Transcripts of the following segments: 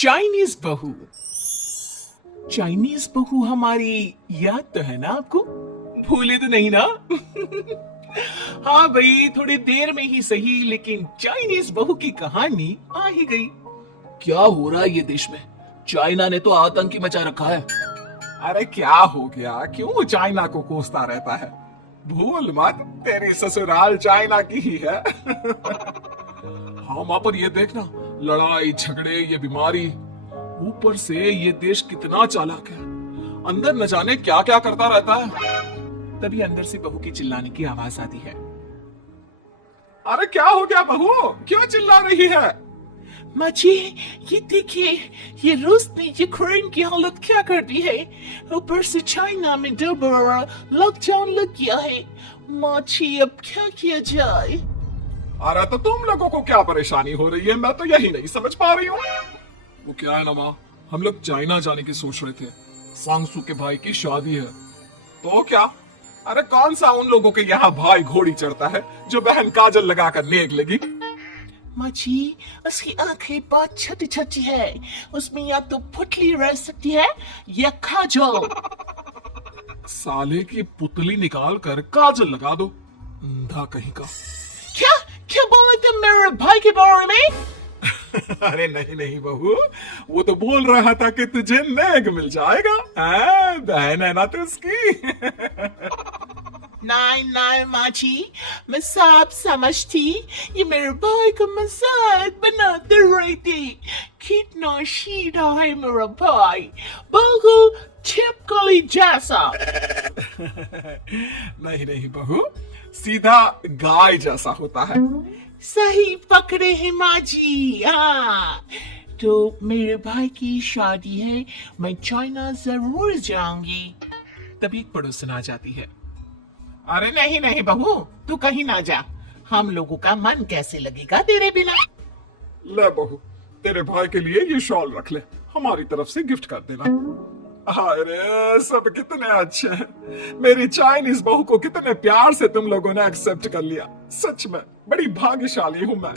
Chinese बहू। Chinese बहू हमारी याद तो है ना आपको? भूले तो नहीं ना? हाँ भाई, थोड़ी देर में ही सही, लेकिन चाइनीज बहू की कहानी आ ही गई। क्या हो रहा है ये देश में? चाइना ने तो आतंकी मचा रखा है। अरे क्या हो गया? क्यों चाइना को कोसता रहता है? भूल मत, तेरी ससुराल चाइना की ही है। हाँ माँ, पर ये देखना, लड़ाई झगड़े, ये बीमारी, ऊपर से ये देश कितना चालाक है। अंदर न जाने क्या क्या करता रहता है। तभी अंदर से बहू की चिल्लाने की आवाज आती है। अरे क्या हो गया बहू? क्यों चिल्ला रही है? माँ जी, ये देखिए, ये रूस ने यूक्रेन की हालत क्या कर दी है। ऊपर से चाइना में दोबारा लॉकडाउन लग गया है। माँ जी, अब क्या किया जाए? अरे तो तुम लोगों को क्या परेशानी हो रही है? मैं तो यही नहीं समझ पा रही हूँ। वो क्या है ना माँ, हम लोग चाइना जाने की सोच रहे थे। सांगसू के भाई की शादी है। तो क्या? अरे कौन सा उन लोगों के यहाँ भाई घोड़ी चढ़ता है जो बहन काजल लगाकर नेक लगी? माँ जी, उसकी आंखें बहुत छोटी छोटी है, उसमें या तो पुतली रह सकती है या काजल। साले की पुतली निकाल कर काजल लगा दो, अंधा कहीं का। क्या क्या बोले तुम मेरे भाई के बारे में? अरे नहीं नहीं बहू, वो तो बोल रहा था कि तुझे नेक मिल जाएगा। बहन है ना तू उसकी। नहीं नहीं माँ जी, मैं सब समझती। ये मेरे भाई को मजाक बनाते रहती। कितना सीधा है मेरा भाई, बिल्कुल छिपकली जैसा। नहीं नहीं बहू, सीधा गाय जैसा होता है। सही पकड़े हैं माँ जी। हाँ, तो मेरे भाई की शादी है, मैं चाइना जरूर जाऊंगी। तभी एक पड़ोसन आ जाती है। अरे नहीं नहीं बहू, तू कहीं ना जा। हम लोगों का मन कैसे लगेगा तेरे बिना? ले बहू, तेरे भाई के लिए ये शॉल रख ले, हमारी तरफ से गिफ्ट कर देना। अरे सब कितने अच्छे हैं। मेरी चाइनीज बहू को कितने प्यार से तुम लोगों ने एक्सेप्ट कर लिया। सच में बड़ी भाग्यशाली हूँ मैं।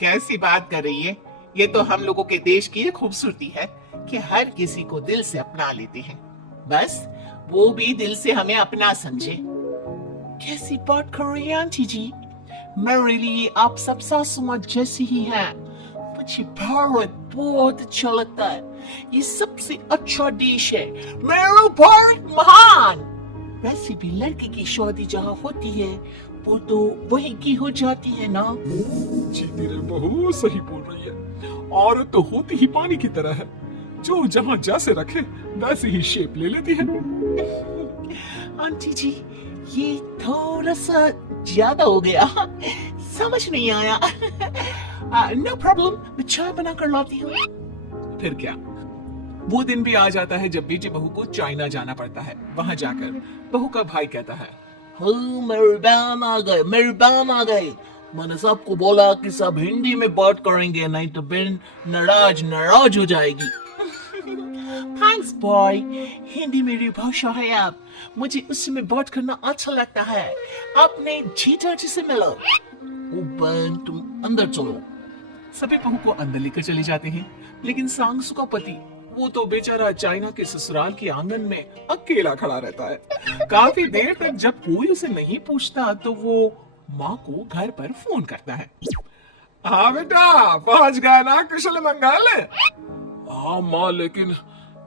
कैसी बात कर रही है? ये तो हम लोगों के देश की खूबसूरती है कि हर किसी को दिल से अपना लेते हैं, बस वो भी दिल से हमें अपना समझे। कैसी बात कर रही है आंटी जी? मेरे लिए आप सब सासू माँ जैसी ही हैं। मुझे भारत बहुत अच्छा लगता है, ये सबसे अच्छा देश है। मेरा भारत महान। वैसे भी लड़के की शादी जहाँ होती है वो तो वहीं की हो जाती है ना। जीती रे बहू, सही बोल रही है। औरत तो होती ही पानी की तरह है, जो जहाँ जैसे रखे वैसे ही शेप ले लेती है। आंटी जी, ये थोड़ा सा ज्यादा हो गया, समझ नहीं आया। नो प्रॉब्लम, मैं चाय बना कर लाती हूँ। फिर क्या, वो दिन भी आ जाता है जब बेटी बहू को चाइना जाना पड़ता है। वहां जाकर बहू का भाई कहता है, मेरी बहन आ गए, मेरी बहन आ गई। मैंने सबको बोला कि सब हिंदी में बात करेंगे, नहीं तो बहन नाराज नाराज हो जाएगी। थैंक्स बॉय, हिंदी मेरी भाषा है। अब मुझे उसमें बात करना अच्छा लगता है। अपने जीजा जी से मिलो। ओ बहन, तुम अंदर चलो। सभी बहू को अंदर लेकर चले जाते हैं, लेकिन सांगसू का पति, वो तो बेचारा चाइना के ससुराल के आंगन में अकेला खड़ा रहता है। काफी देर तक जब कोई उसे नहीं पूछता तो वो माँ को घर पर फोन करता है। हाँ बेटा, पहुंच गए ना कुशल मंगल? हाँ माँ, लेकिन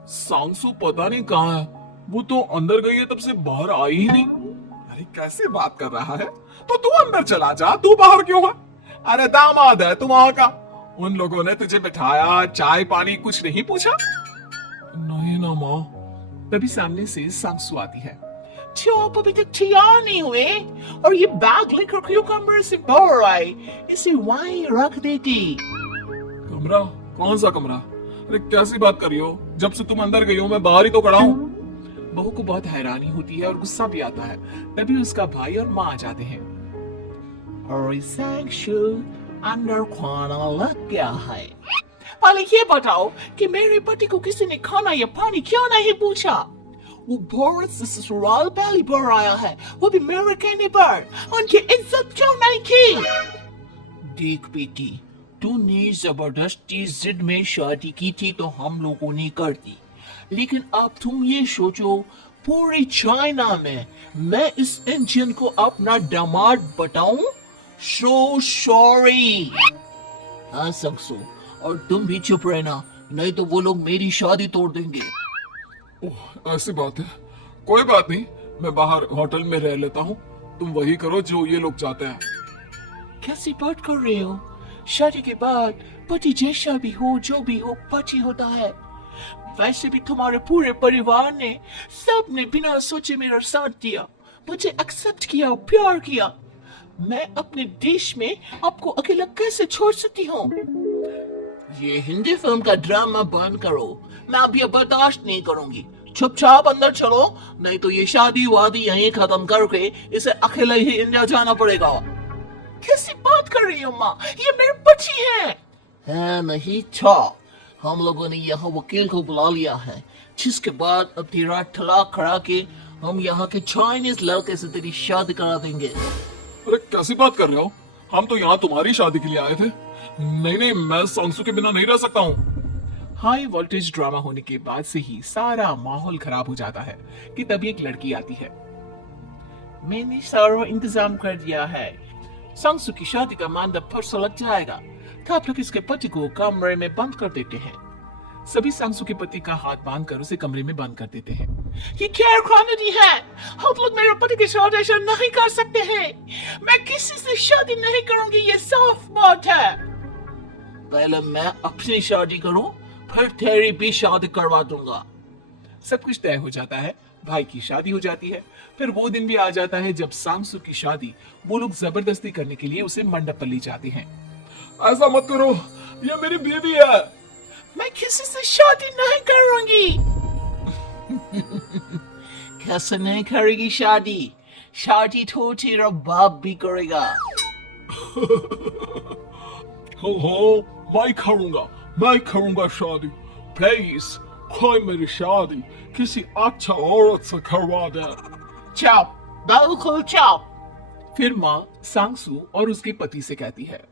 सांगसू पता नहीं कहाँ है। वो तो अंदर गई है, तब से बाहर आई ही नहीं। अरे कैसे बात कर रहा है? तो तू अंदर चला जा, तू बाहर क्यों है? अरे दामाद है तू वहां का। उन लोगों ने तुझे बिठाया, चाय पानी कुछ नहीं पूछा? नहीं ना माँ। तभी सामने से सांगसू आती है। क्यों आप अभी तक तैयार नहीं हुए? और ये बैग लेकर क्यों कमरे से बाहर आए? इसे वहीं रख देती। कमरा? कौन सा कमरा? अरे कैसी बात कर रही हो? जब से तुम अंदर गई हो मैं बाहर ही तो खड़ा हूँ। बहू को बहुत हैरानी होती है और गुस्सा भी आता है। तभी उसका भाई और माँ आ जाते हैं। और सांगसू, अंदर खाना लग गया है। पहले ये बताओ कि मेरे पति को किसी ने खाना या पानी क्यों नहीं पूछा? वो भारत से ससुराल पहली बार आया है, वो भी मेरे कहने पर। उनकी इज्जत क्यों नहीं की? देख बेटी, तूने जबरदस्ती जिद में शादी की थी तो हम लोगों ने कर दी, लेकिन अब तुम ये सोचो, पूरे चाइना में मैं इस इंडियन को अपना दामाद बताऊं? So sorry. हाँ संगसू, और तुम भी चुप रहना, नहीं तो वो लोग मेरी शादी तोड़ देंगे। ओह, ऐसी बात है। कोई बात नहीं, मैं बाहर होटल में रह लेता हूँ, तुम वही करो जो ये लोग चाहते हैं। कैसी बात कर रहे हो? शादी के बाद पति जैसा भी हो, जो भी हो, पति होता है। वैसे भी तुम्हारे पूरे परिवार ने, सबने बिना सोचे मेरा साथ दिया, मुझे एक्सेप्ट किया, प्यार किया। मैं अपने देश में आपको अकेला कैसे छोड़ सकती हूँ? ये हिंदी फिल्म का ड्रामा बंद करो, मैं अभी अब बर्दाश्त नहीं करूंगी। चुपचाप अंदर चलो, नहीं तो ये शादी वादी यहीं खत्म करके इसे अकेले ही इंडिया जाना पड़ेगा। कैसी बात कर रही हो माँ? ये मेरे बच्ची है नहीं था। हम लोगों ने यहाँ वकील को बुला लिया है, जिसके बाद अब तेरा तलाक करा के हम यहाँ के चाइनीज लड़के से तेरी शादी करा देंगे। अरे कैसी बात कर रहे हो? हम तो यहाँ तुम्हारी शादी के लिए आए थे। नहीं नहीं, मैं सांसू के बिना नहीं रह सकता हूँ। हाई वोल्टेज ड्रामा होने के बाद से ही सारा माहौल खराब हो जाता है कि तभी एक लड़की आती है। मैंने सारा इंतजाम कर दिया है, सांसू की शादी का मंडप परसों लग जाएगा। तब तक इसके पति को कमरे में बंद कर देते हैं। सभी सांसू के पति का हाथ बांधकर उसे कमरे में बंद कर देते हैं। ये क्या कॉमेडी है? हम लोग मेरे पति के साथ ऐसा नहीं कर सकते हैं। मैं किसी से शादी नहीं करूंगी, ये साफ बात है। पहले मैं अपनी शादी करूं, फिर तेरी भी शादी करवा दूंगा। सब कुछ तय हो जाता है, भाई की शादी हो जाती है। फिर वो दिन भी आ जाता है जब सांसू की शादी वो लोग जबरदस्ती करने के लिए उसे मंडप पर ले जाते हैं। ऐसा मत करो, ये मेरी बीवी है। मैं किसी से शादी नहीं करूंगी। कैसे नहीं करेगी शादी? शादी तो तेरा बाप भी करेगा। हो, मैं करूंगा शादी। प्लीज कोई मेरी शादी किसी अच्छा औरत से करवा दे। चाओ, बिल्कुल चाओ। फिर माँ सांगसू और उसके पति से कहती है,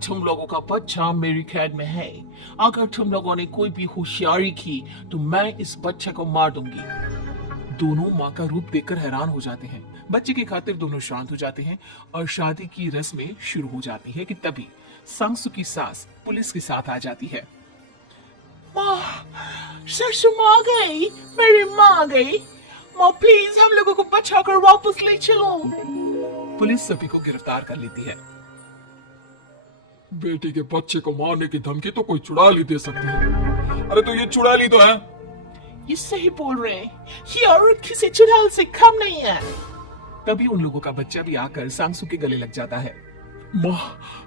तुम लोगों का बच्चा मेरी कैद में है। अगर तुम लोगों ने कोई भी होशियारी की तो मैं इस बच्चे को मार दूंगी। दोनों माँ का रूप देखकर हैरान हो जाते हैं। बच्चे की खातिर दोनों शांत हो जाते हैं और शादी की रस्में शुरू हो जाती है कि तभी सांगसू की सास पुलिस के साथ आ जाती है। माँ, सासू माँ आ गई, मेरी माँ आ गई। माँ प्लीज हम लोगों को बचाकर वापस ले चलो। पुलिस सभी को गिरफ्तार कर लेती है। बेटी के बच्चे को मारने की धमकी तो कोई चुड़ैल दे सकती है। अरे तो ये चुड़ैल ही तो है। ये सही बोल रहे हैं, ये औरत किसी चुड़ैल से कम नहीं है। तभी उन लोगों का बच्चा भी आकर सांगसू के गले लग जाता है। माँ,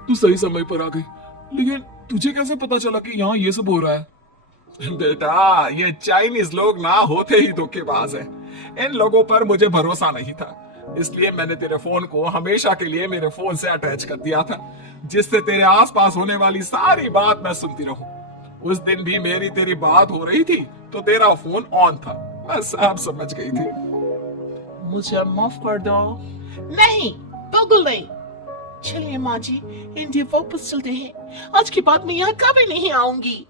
तू सही समय पर आ गई, लेकिन तुझे कैसे पता चला कि यहाँ ये सब हो रहा है? बेटा, ये चाइनीज लोग ना होते ही धोखेबाज हैं। इन लोगों पर मुझे भरोसा नहीं था, इसलिए मैंने तेरे फोन को हमेशा के लिए मेरे फोन से अटैच कर दिया था, जिससे तेरे आसपास होने वाली सारी बात मैं सुनती रहूं। उस दिन भी मेरी तेरी बात हो रही थी तो तेरा फोन ऑन था, मैं सब समझ गई थी। मुझे माफ कर दो। नहीं, बिल्कुल नहीं। चलिए माँ जी, इंडिया वापस चलते हैं। आज के बाद मैं यहाँ कभी नहीं आऊंगी।